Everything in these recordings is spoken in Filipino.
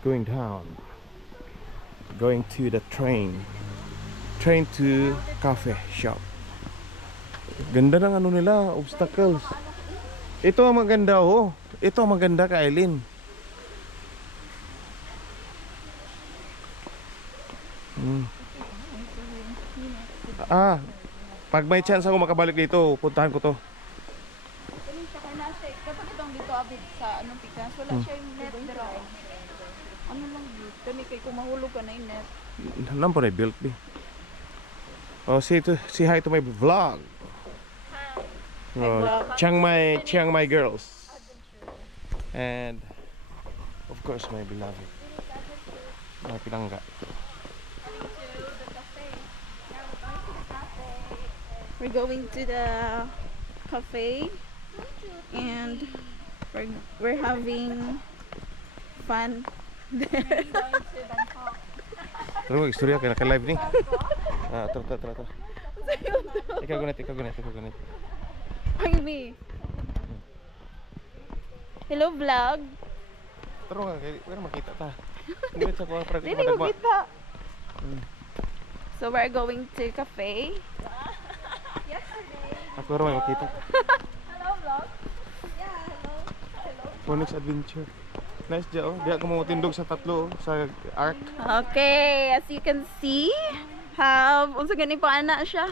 going down, going to the train to cafe shop. Ganda ng ano nila, obstacles. Ito ang maganda, oh. Ito ang maganda ka, Eileen. Pag may chance ako makabalik dito, puntahan ko to. Kapag itong dito abit sa anong pikas, wala siya yung net dito. Ano lang dito? Kami kay kumahulog ka na yung net. Nampun ay built be. Oh, say hi to my vlog. Chiangmai girls. And of course my beloved. My pinangga. We're going to the cafe and we're having fun there. Terus istorya kaya naka-live ni. Tara. Ikaw gunit. Ay, me. Hello, vlog. Terus kaya makita ta. Gunit sa kuha para Dili ko kita. So we're going to cafe. Ako rin makita. Hello, vlog. Yeah, hello. Phoenix Adventure. Nice job. Di ako mamutindog sa tatlo sa arc. Okay, as you can see, unsa gani pa ana siya?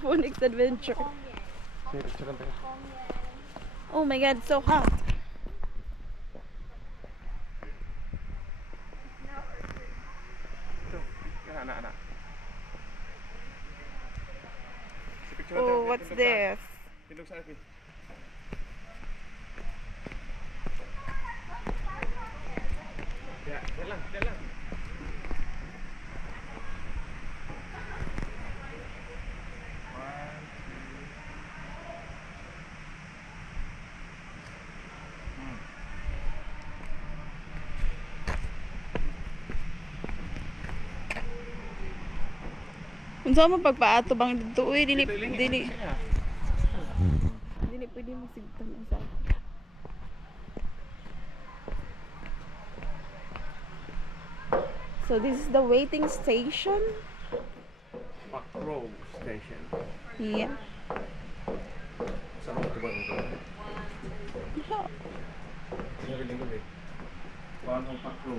Phoenix Adventure. Oh my god, so hot. Oh, what's this? Tindog sa akin. Ya, jalan. Unsa man pagpaato bang dito? Uy, dili pwede masigtan sa. So this is the waiting station. Pakro Station. Yeah. Saan ito ba ito? Gabi. Paano Pakro?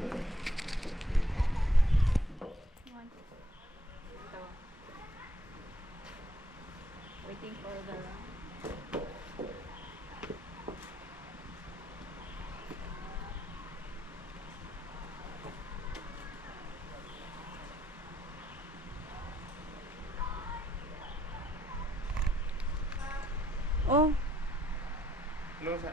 Waiting for the Oh, Hello, sa